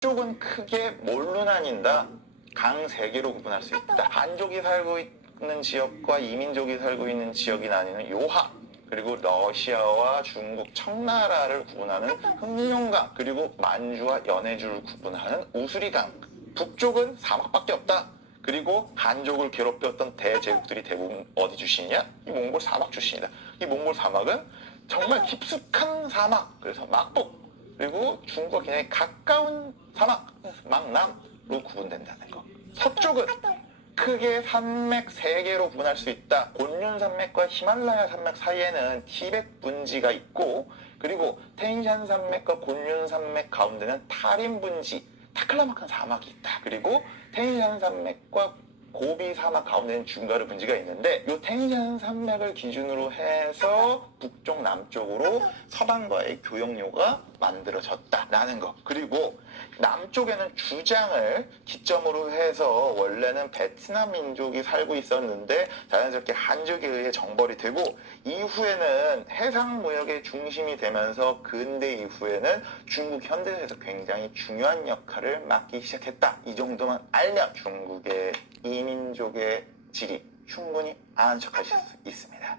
쪽은 크게 뭘로 나뉜다? 강 세 개로 구분할 수 있다. 한족이 살고 있는 지역과 이민족이 살고 있는 지역이 나뉘는 요하. 그리고 러시아와 중국 청나라를 구분하는 흑룡강 그리고 만주와 연해주를 구분하는 우수리강 북쪽은 사막밖에 없다 그리고 한족을 괴롭혔던 대제국들이 대부분 어디 출신이냐 이 몽골 사막 출신이다 이 몽골 사막은 정말 깊숙한 사막 그래서 막북 그리고 중국과 굉장히 가까운 사막 막남으로 구분된다는 거 서쪽은 크게 산맥 세 개로 구분할 수 있다. 곤륜 산맥과 히말라야 산맥 사이에는 티벳 분지가 있고 그리고 테인샨 산맥과 곤륜 산맥 가운데는 타린 분지, 타클라마칸 사막이 있다. 그리고 테인샨 산맥과 고비 사막 가운데는 중가르 분지가 있는데 이 테인샨 산맥을 기준으로 해서 북쪽 남쪽으로 서방과의 교역로가 만들어졌다라는 거. 그리고 남쪽에는 주장을 기점으로 해서 원래는 베트남 민족이 살고 있었는데 자연스럽게 한족에 의해 정벌이 되고 이후에는 해상 무역의 중심이 되면서 근대 이후에는 중국 현대사에서 굉장히 중요한 역할을 맡기 시작했다. 이 정도만 알면 중국의 이민족의 질이 충분히 아는 척하실 수 있습니다.